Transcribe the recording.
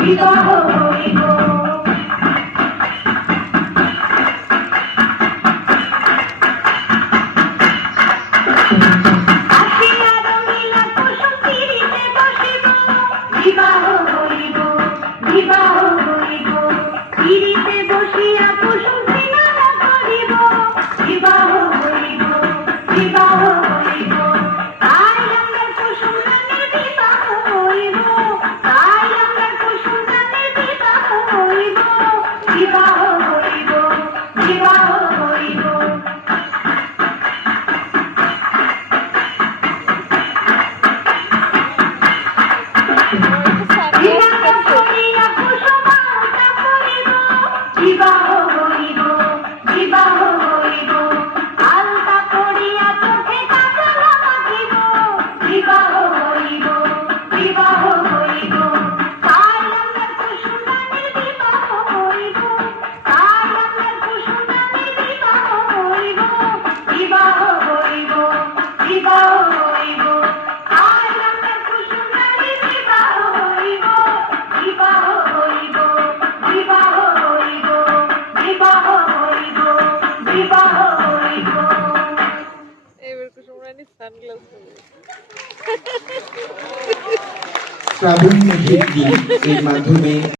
বিবাহ হইব শ্রাবণ মেঘের দিন এর মাধ্যমে